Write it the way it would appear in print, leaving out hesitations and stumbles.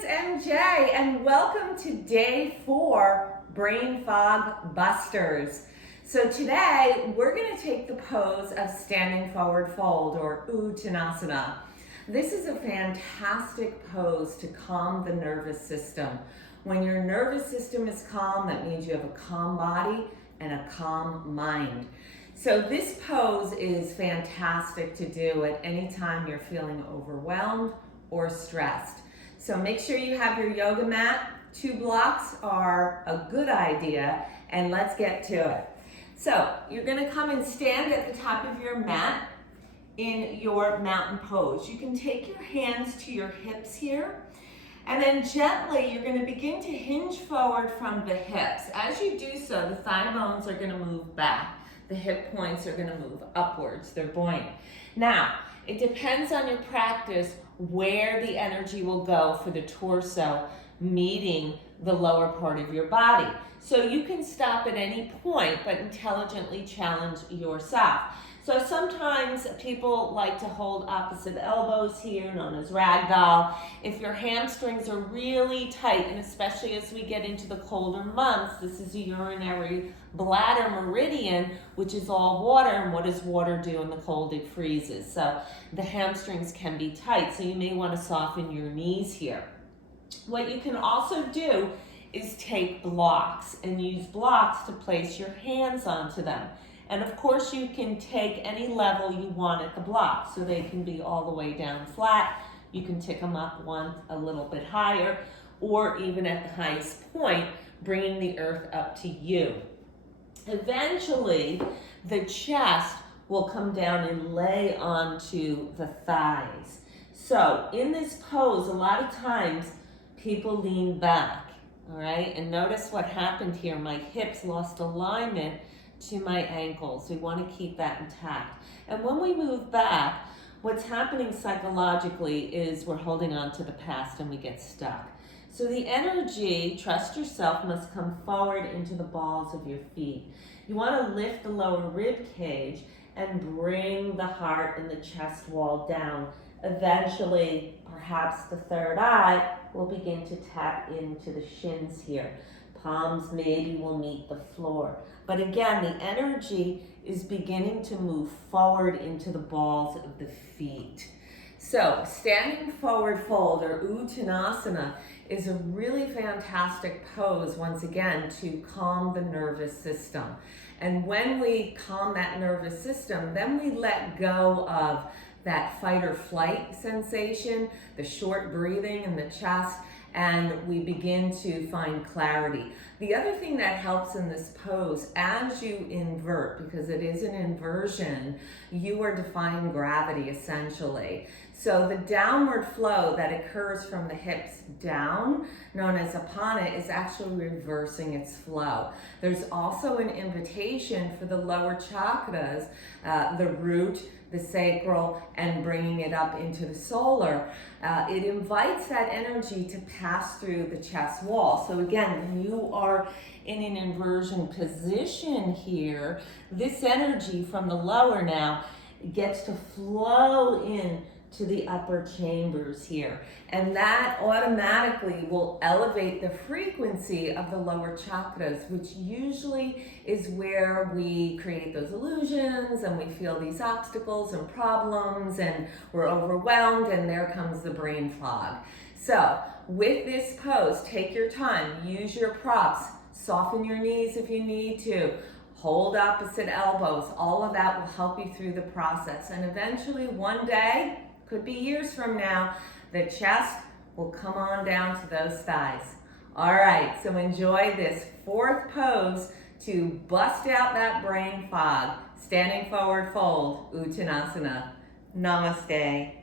it's MJ, and welcome to day 4, Brain Fog Busters. So today, we're going to take the pose of standing forward fold, or Uttanasana. This is a fantastic pose to calm the nervous system. When your nervous system is calm, that means you have a calm body and a calm mind. So this pose is fantastic to do at any time you're feeling overwhelmed or stressed. So make sure you have your yoga mat. 2 blocks are a good idea, and let's get to it. So you're gonna come and stand at the top of your mat in your mountain pose. You can take your hands to your hips here, and then gently you're gonna begin to hinge forward from the hips. As you do so, the thigh bones are gonna move back. The hip points are gonna move upwards, they're buoyant. Now, it depends on your practice where the energy will go for the torso meeting the lower part of your body. So you can stop at any point, but intelligently challenge yourself. So sometimes people like to hold opposite elbows here, known as ragdoll. If your hamstrings are really tight, and especially as we get into the colder months, this is a urinary bladder meridian, which is all water, and what does water do in the cold? It freezes. So the hamstrings can be tight, so you may want to soften your knees here. What you can also do is take blocks and use blocks to place your hands onto them. And of course you can take any level you want at the block, so they can be all the way down flat. You can tick them up one a little bit higher, or even at the highest point, bringing the earth up to you. Eventually, the chest will come down and lay onto the thighs. So in this pose, a lot of times people lean back, all right? And notice what happened here. My hips lost alignment to my ankles. We want to keep that intact. And when we move back, what's happening psychologically is we're holding on to the past and we get stuck. So the energy, trust yourself, must come forward into the balls of your feet. You want to lift the lower rib cage and bring the heart and the chest wall down. Eventually, perhaps the third eye will begin to tap into the shins here. Palms maybe will meet the floor. But again, the energy is beginning to move forward into the balls of the feet. So standing forward fold, or Uttanasana, is a really fantastic pose, once again, to calm the nervous system. And when we calm that nervous system, then we let go of that fight or flight sensation, the short breathing in the chest, and we begin to find clarity. The other thing that helps in this pose, as you invert, because it is an inversion, you are defying gravity essentially. So the downward flow that occurs from the hips down, known as apana, is actually reversing its flow. There's also an invitation for the lower chakras, the root, the sacral, and bringing it up into the solar. It invites that energy to pass through the chest wall. So again, when you are in an inversion position here, this energy from the lower now gets to flow in to the upper chambers here. And that automatically will elevate the frequency of the lower chakras, which usually is where we create those illusions and we feel these obstacles and problems and we're overwhelmed, and there comes the brain fog. So with this pose, take your time, use your props, soften your knees if you need to, hold opposite elbows. All of that will help you through the process. And eventually one day, could be years from now, the chest will come on down to those thighs. All right, so enjoy this 4th pose to bust out that brain fog. Standing forward fold, Uttanasana. Namaste.